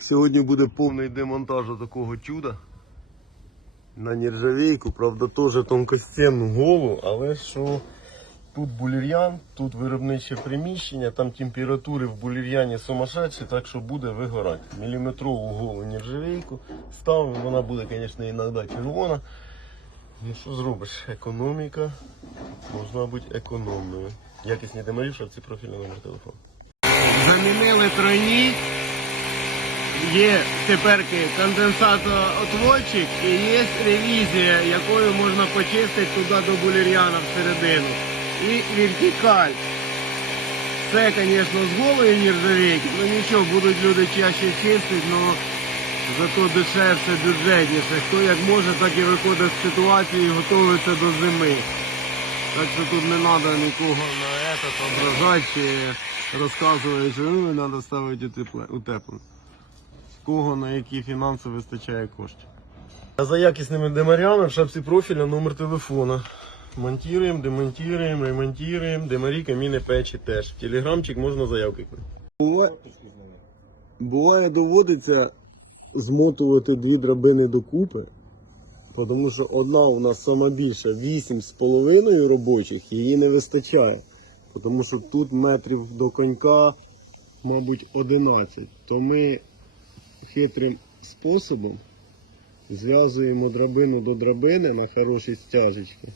Сьогодні буде повний демонтаж такого чуда. На нержавейку, правда, теж тонкостенну голу, але що тут булір'ян, тут виробниче приміщення, там температури в булір'яні сумасшедші, так що буде вигорати. Міліметрову голу нержавейку ставимо, вона буде, звісно, іноді червона. Ну що зробиш? Економіка можна бути економною. Якісні демарі, профільний номер телефону. Замінили тройні. Є теперки конденсатоотводчик і є ревізія, якою можна почистити туди до булір'яна всередину. І вертикаль. Це, звісно, з голої нержавейки, ну нічого, будуть люди чаще чистити, але зато дешевше, бюджетніше. Хто як може, так і виходить з ситуації і готується до зими. Так що тут не треба нікого на ображати чи розказувати, що ну, треба ставити утепле- утеплення. Кого на які фінанси вистачає коштів. А за якісними демарями в шапці профіля номер телефона. Монтуємо, демонтуємо, ремонтуємо, демарі, каміни, печі теж. В телеграмчик можна заявки. Буває, буває доводиться змотувати дві драбини докупи, тому що одна у нас сама більша 8,5 робочих, її не вистачає. Тому що тут метрів до конька, мабуть, 11. То ми хитрим способом зв'язуємо драбину до драбини на хорошій стяжечці.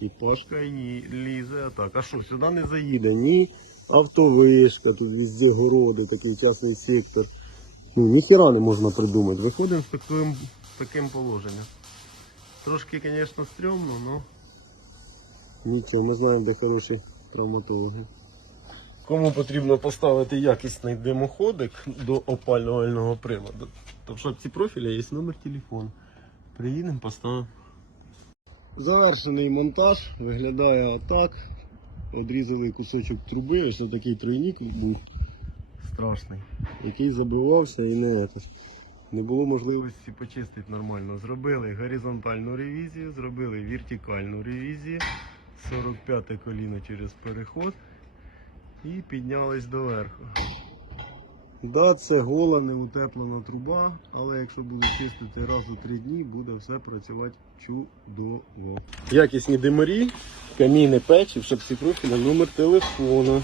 І пашка і лізе так. А що, сюди не заїде? Ні автовишка, тут везде городи, такий частний сектор. Ну, ніхіра не можна придумати. Виходимо з таким, таким положенням. Трошки, звісно, стрьомно, але нічого, ми знаємо, де хороші травматологи. Кому потрібно поставити якісний димоходик до опалювального приладу, то в шапці профіля є номер телефону. Приїдемо, поставимо. Завершений монтаж виглядає отак. Одрізали кусочок труби, ось такий тройник був страшний, який забивався і не, це не було можливості почистити нормально. Зробили горизонтальну ревізію, зробили вертикальну ревізію, 45 коліно через переход і піднялись доверху. Да, це гола, неутеплена труба, але якщо буду чистити раз у три дні, буде все працювати чудово. Якісні димарі, каміни печі, в шапці профіля, номер телефону.